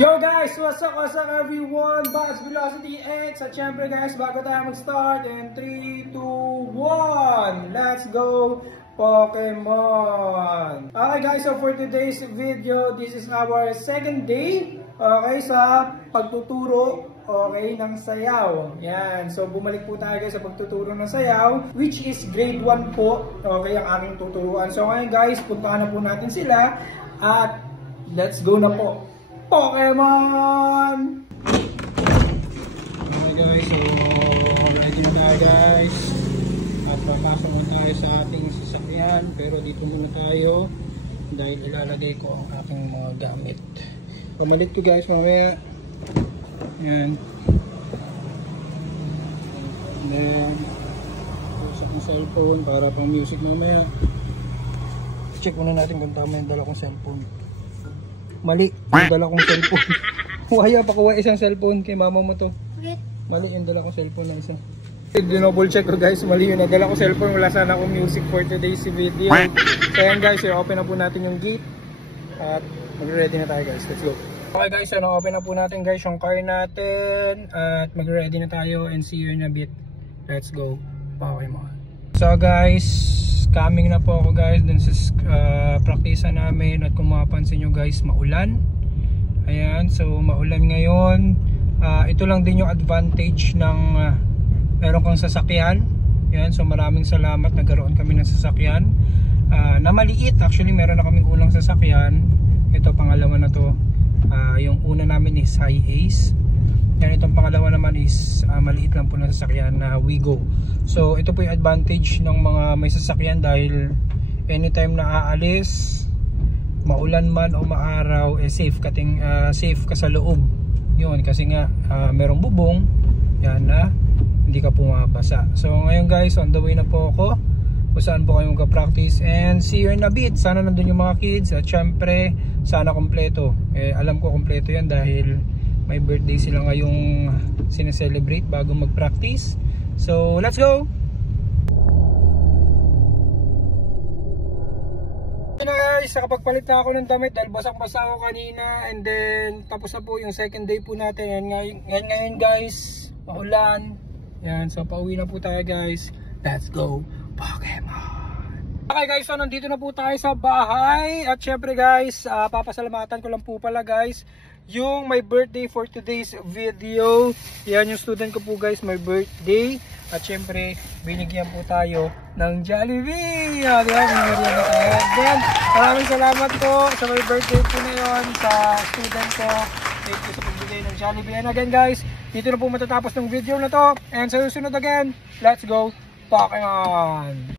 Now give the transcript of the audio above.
Yo guys, what's up everyone? Buzz Velocity X. At syempre guys, bago tayo mag-start in 3, 2, 1, let's go Pokemon! Okay guys, so for today's video, this is our second day, okay, sa pagtuturo, okay, ng sayaw. Yan, so bumalik po tayo guys sa pagtuturo ng sayaw, which is grade 1 po, okay, ang aming tuturuan. So ngayon guys, puntahan na po natin sila at let's go na po Pokemon! Okay guys, so ready na tayo guys. At papasok na tayo sa ating sasakyan. Pero dito muna tayo dahil ilalagay ko ang aking mga gamit. Pamalit ko guys mamaya. Yan. And then usap ng cellphone para pang music mamaya. Check muna natin kung tama yung dala kong cellphone. Mali, yung dala kong cellphone. Waya pa kuha isang cellphone kay mama mo to. Mali yung dala kong cellphone na isa. Dinouble check ko guys, mali yung dala kong cellphone. Wala sana akong music for today's video. So yan guys, open na po natin yung gate. At mag-ready na tayo guys, let's go. Okay guys, open na po natin guys yung car natin. At mag-ready na tayo and see you in a bit. Let's go Pokemon. So guys, coming na po ako guys dun sa praktisa namin. At kung mapapansin nyo guys, maulan. Ayan, so maulan ngayon. Ito lang din yung advantage ng meron kang sasakyan. Ayan, so maraming salamat, nagkaroon kami ng sasakyan na maliit. Actually meron na kaming unang sasakyan. Ito pangalawa na to. Yung una namin is High Ace. Yan, itong pangalawa naman is maliit lang po na sasakyan na Wigo. So ito po yung advantage ng mga may sasakyan dahil anytime na aalis, maulan man o maaraw, safe ka sa loob. Yun, kasi nga merong bubong yan na hindi ka pumabasa. So ngayon guys, on the way na po ako kung saan po kayo magka-practice and see you in a bit. Sana nandun yung mga kids at syempre sana kompleto. Alam ko kompleto yan dahil may birthday sila ngayong sineselebrate bago mag-practice. So let's go! So na guys, nakapagpalit na ako ng damit dahil basang-basa ako kanina. And then tapos na po yung second day po natin. Ngayon guys, maulan. Yan, so pauwi na po tayo guys. Let's go Pokemon! Okay guys, so nandito na po tayo sa bahay. At syempre guys, papasalamatan ko lang po pala guys yung my birthday for today's video. Yan yung student ko po guys, my birthday. At syempre, binigyan po tayo ng Jollibee. Diba? Binigyan na tayo. Then, maraming salamat po sa my birthday po na yun sa student ko. Thank you sa pagbigay ng Jollibee. And again guys, dito na po matatapos ng video na to. And sa susunod again, let's go Pokemon!